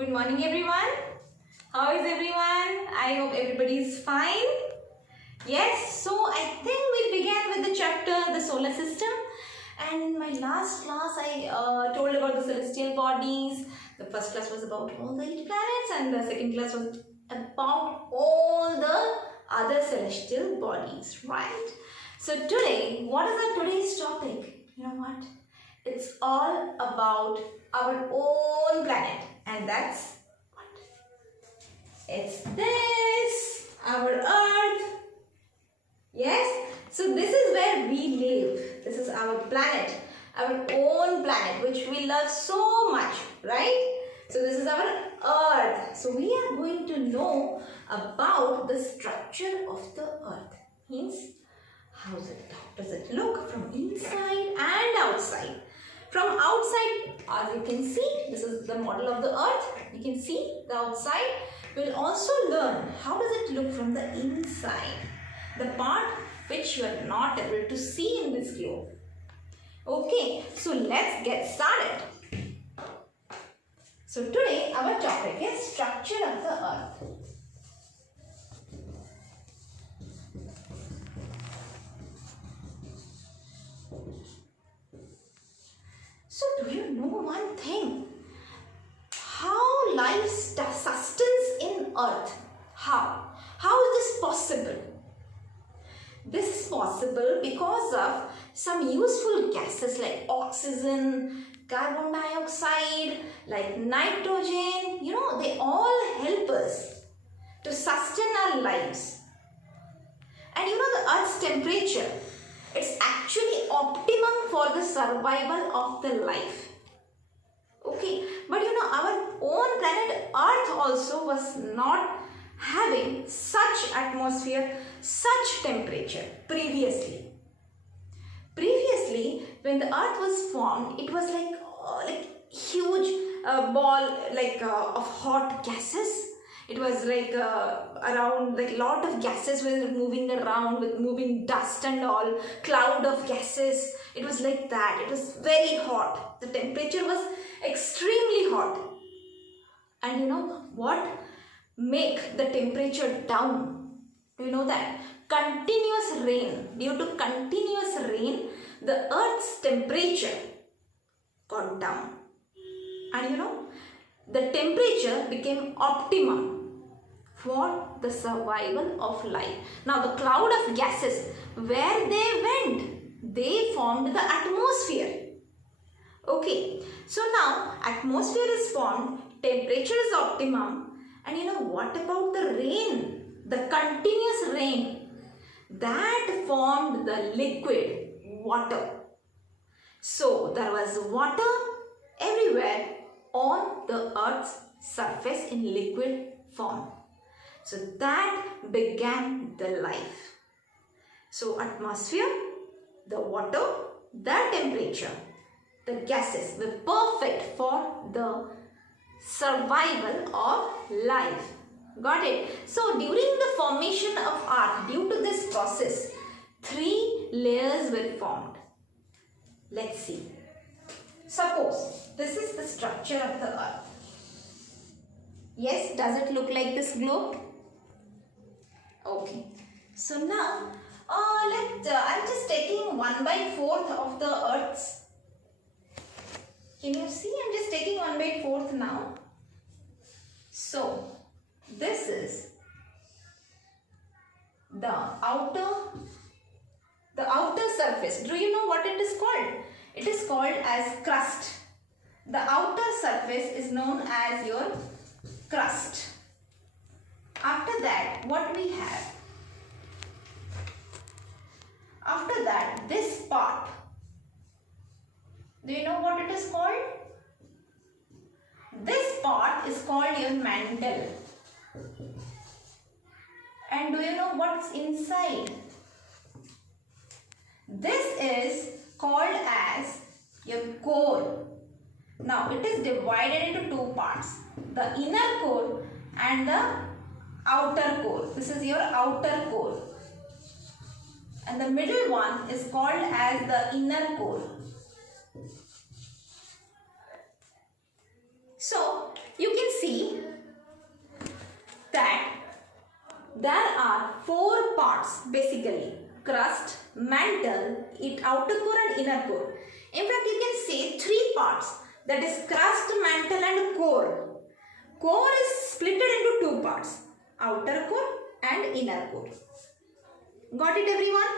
Good morning everyone. How is everyone? I hope everybody is fine. Yes, so I think we began with the chapter the solar system, and my last class I told about the celestial bodies. The first class was about all the 8 planets and the second class was about all the other celestial bodies, right? So today, what is our today's topic? You know what? It's all about our own planet, and that's what? It's this, our Earth. Yes, so this is where we live. This is our planet, our own planet, which we love so much, right? So this is our Earth. So we are going to know about the structure of the Earth. Means, how does it look from inside and outside? From outside, as you can see, this is the model of the Earth. You can see the outside. We'll also learn how does it look from the inside, the part which you are not able to see in this globe. Okay, so let's get started. So today our topic is structure of the Earth. So do you know one thing? How life sustains in Earth? How? How is this possible? This is possible because of some useful gases like oxygen, carbon dioxide, like nitrogen. You know, they all help us to sustain our lives. And you know the Earth's temperature, it's actually optimum for the survival of the life. Okay, but you know our own planet Earth also was not having such atmosphere, such temperature previously. Previously, when the Earth was formed, it was like huge ball of hot gases. It was like around like lot of gases were moving around with moving dust and all, cloud of gases. It was like that. It was very hot. The temperature was extremely hot. And you know what make the temperature down? Do you know that? Continuous rain. Due to continuous rain, the Earth's temperature got down. And you know, the temperature became optimum for the survival of life. Now the cloud of gases, where they went, they formed the atmosphere. Okay, so now atmosphere is formed, temperature is optimum, and you know what about the rain? The continuous rain, that formed the liquid water. So there was water everywhere on the Earth's surface in liquid form. So that began the life. So atmosphere, the water, the temperature, the gases were perfect for the survival of life. Got it? So during the formation of Earth, due to this process, 3 layers were formed. Let's see. Suppose this is the structure of the Earth. Yes, does it look like this globe? Okay. So now, I'm just taking 1/4 of the Earth's. Can you see? I'm just taking 1/4 now. So, this is the outer surface. Do you know what it is called? It is called as crust. The outer surface is known as your crust. After that, what we have? After that, this part. Do you know what it is called? This part is called your mantle. And do you know what's inside? This is called as your core. Now it is divided into 2 parts. The inner core and the outer core. This is your outer core. And the middle one is called as the inner core. So you can see four parts basically: crust, mantle, outer core and inner core. In fact, you can say three parts, that is crust, mantle and core. Core is split into two parts: outer core and inner core. Got it, everyone?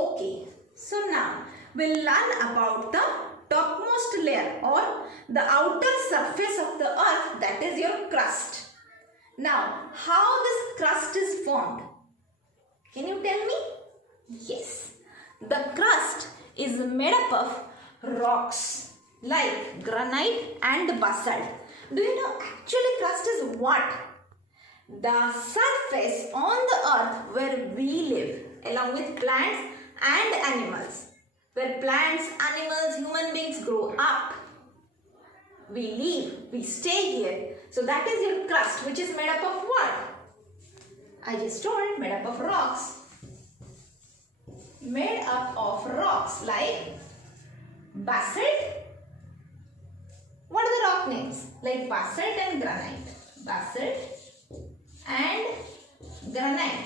Okay. So now we'll learn about the topmost layer or the outer surface of the earth, that is your crust. Now, how this crust is formed? Can you tell me? Yes. The crust is made up of rocks like granite and basalt. Do you know actually crust is what? The surface on the earth where we live along with plants and animals. Where plants, animals, human beings grow up. We live, we stay here. So that is your crust, which is made up of what? I just told, made up of rocks. Made up of rocks like basalt. What are the rock names? Like basalt and granite. Basalt and granite.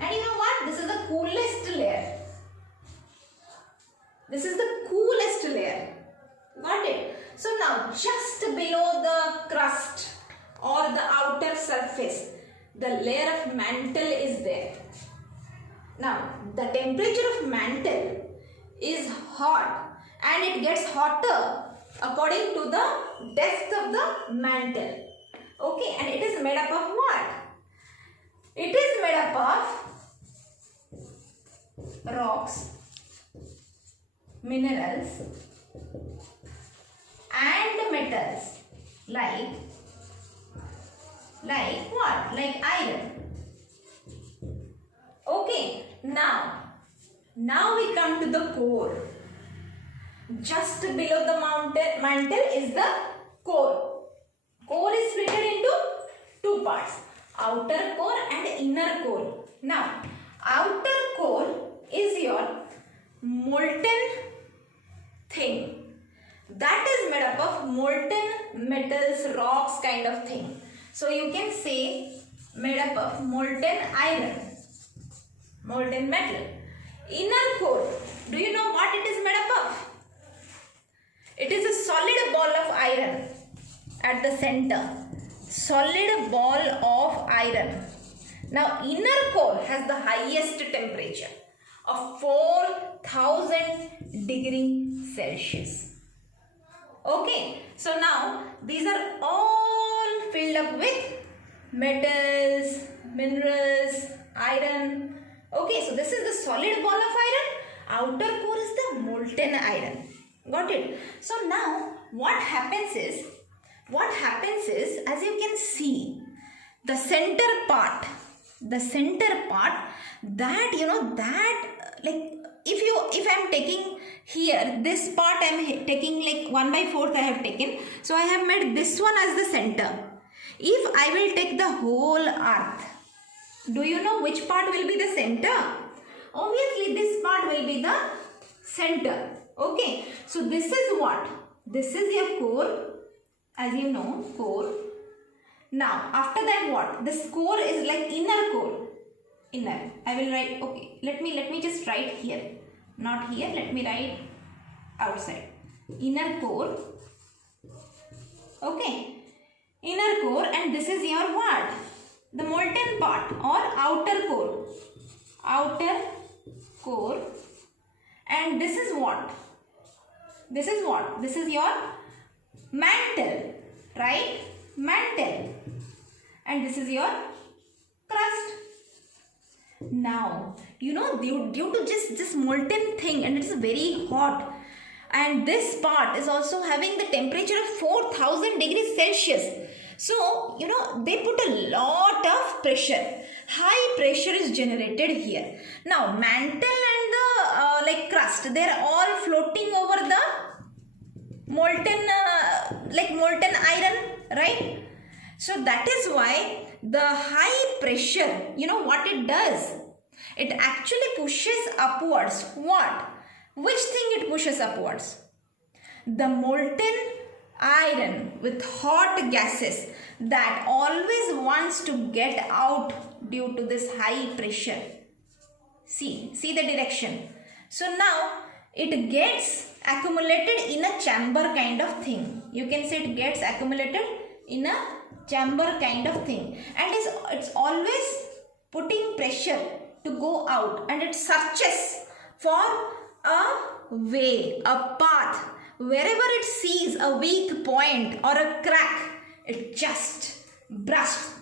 And you know what? This is the coolest layer. This is the coolest layer. Got it? So now just below the crust or the outer surface, the layer of mantle is there. Now the temperature of mantle is hot and it gets hotter according to the depth of the mantle. Okay, and it is made up of what? It is made up of rocks, minerals and metals like what? Like iron. Okay, now we come to the core. Just below the mantle is the core. Core is split into two parts: outer core and inner core. Now, outer core is your molten thing. That is made up of molten metals, rocks kind of thing. So you can say made up of molten iron, molten metal. Inner core, do you know what it is made up of? It is a solid ball of iron at the center. Solid ball of iron. Now inner core has the highest temperature of 4000 degrees Celsius. Okay, so now these are all filled up with metals, minerals, iron. Okay, so this is the solid ball of iron. Outer core is the molten iron. Got it? So now what happens is, as you can see, the center part, that, you know, that, like, if I am taking here, this part I am taking like 1/4 I have taken. So I have made this one as the center. If I will take the whole earth, do you know which part will be the center? Obviously this part will be the center. Okay, so this is what? This is your core, as you know, core. Now after that what? This core is like inner core. Inner. I will write, okay, let me just write here. Not here, let me write outside. Inner core. Okay. Inner core, and this is your what? The molten part or outer core. Outer core. And this is what? This is what? This is your mantle, right? Mantle. And this is your crust. Now, you know, due to just this molten thing, and it's very hot, and this part is also having the temperature of 4000 degrees Celsius. So, you know, they put a lot of pressure. High pressure is generated here. Now, mantle and the like crust, they are all floating over the molten, like molten iron, right? So that is why the high pressure, you know what it does? It actually pushes upwards. What? Which thing it pushes upwards? The molten iron with hot gases that always wants to get out due to this high pressure. See the direction. So now it gets accumulated in a chamber kind of thing. You can say it gets accumulated in a chamber kind of thing, and it's always putting pressure to go out, and it searches for a way, a path. Wherever it sees a weak point or a crack, it just burst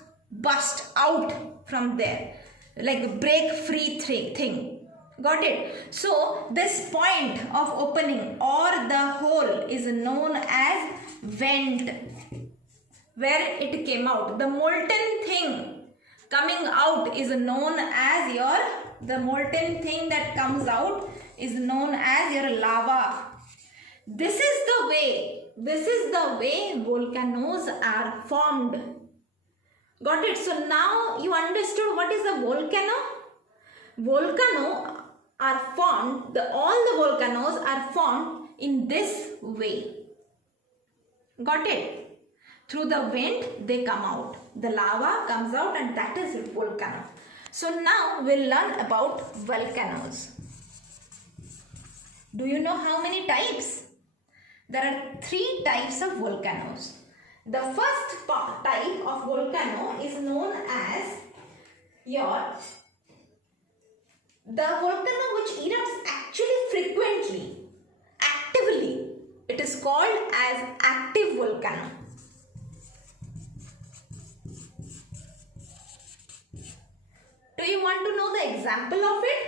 out from there, like a break free thing. Got it? So this point of opening or the hole is known as vent, where it came out. The molten thing coming out is known as the molten thing that comes out is known as your lava. This is the way volcanoes are formed. Got it? So now you understood what is a volcano? Volcano are formed, all the volcanoes are formed in this way. Got it? Through the vent they come out. The lava comes out, and that is volcano. So now we'll learn about volcanoes. Do you know how many types? There are 3 types of volcanoes. The first type of volcano is known as the volcano which erupts actually frequently, actively. It is called as active volcano. Do you want to know the example of it?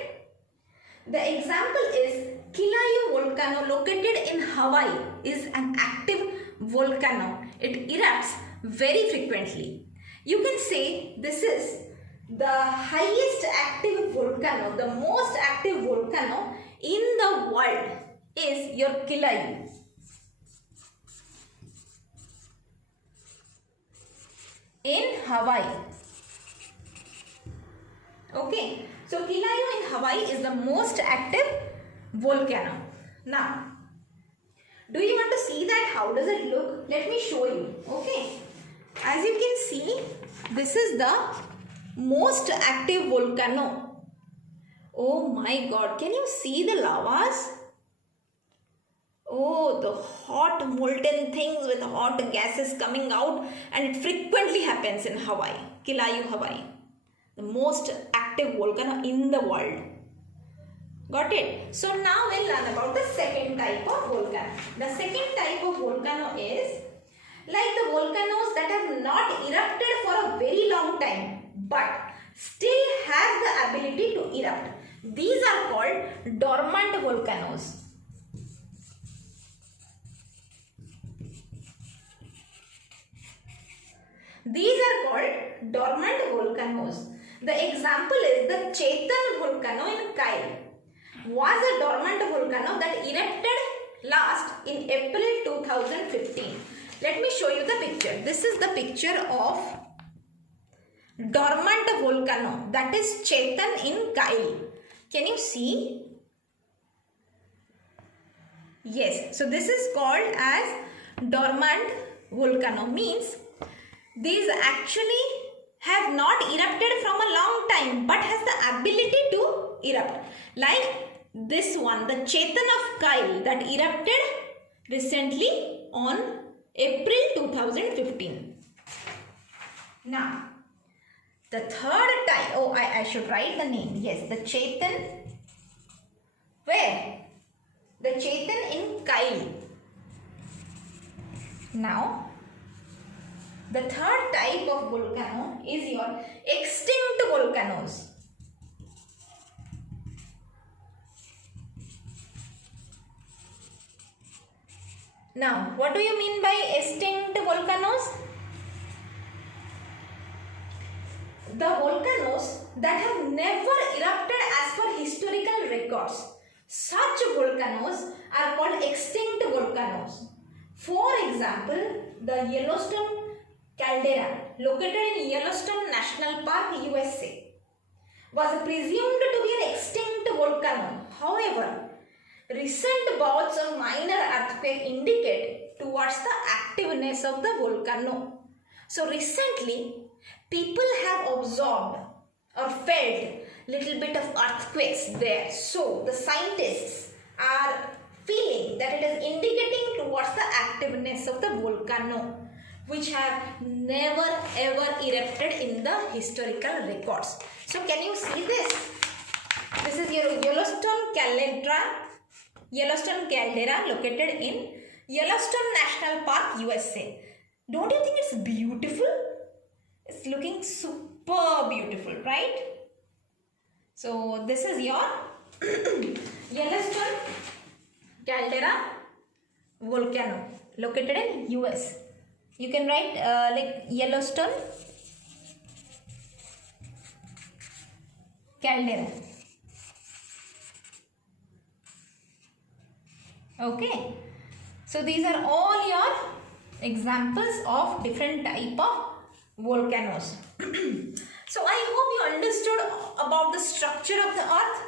The example is Kilauea volcano located in Hawaii is an active volcano. It erupts very frequently. You can say this is the highest active volcano, the most active volcano in the world is your Kilauea. In Hawaii. Okay, so Kilauea in Hawaii is the most active volcano. Now, do you want to see that? How does it look? Let me show you. Okay, as you can see, this is the most active volcano. Oh my God, can you see the lavas? Oh, the hot molten things with hot gases coming out, and it frequently happens in Hawaii, Kilauea, Hawaii. The most active volcano in the world. Got it? So now we'll learn about the second type of volcano. The second type of volcano is like the volcanoes that have not erupted for a very long time but still have the ability to erupt. These are called dormant volcanoes. These are called dormant volcanoes. The example is the Chetan volcano in Kyle. Was a dormant volcano that erupted last in April 2015. Let me show you the picture. This is the picture of dormant volcano, that is Chetan in Kyle. Can you see? Yes, so this is called as dormant volcano, means these actually have not erupted from a long time but has the ability to erupt. Like this one, the Chetan of Kyle, that erupted recently on April 2015. Now, the third type, oh I should write the name. Yes, the Chetan, where? The Chetan in Kyle. Now, the third type of volcano is your extinct volcanoes. Now, what do you mean by extinct volcanoes? The volcanoes that have never erupted as per historical records. Such volcanoes are called extinct volcanoes. For example, the Yellowstone caldera, located in Yellowstone National Park, USA, was presumed to be an extinct volcano. However, recent bouts of minor earthquake indicate towards the activeness of the volcano. So recently, people have observed or felt little bit of earthquakes there. So the scientists are feeling that it is indicating towards the activeness of the volcano, which have never ever erupted in the historical records. So can you see this? This is your Yellowstone caldera located in Yellowstone National Park, USA. Don't you think it's beautiful? It's looking super beautiful, right? So this is your Yellowstone caldera volcano located in US. You can write like Yellowstone caldera. Okay. So these are all your examples of different type of volcanoes. So I hope you understood about the structure of the earth.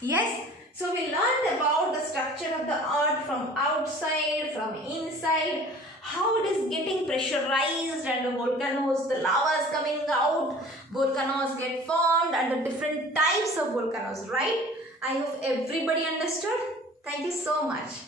Yes. So we learned about the structure of the earth from outside, from inside, how it is getting pressurized and the volcanoes, the lava is coming out, volcanoes get formed and the different types of volcanoes, right? I hope everybody understood. Thank you so much.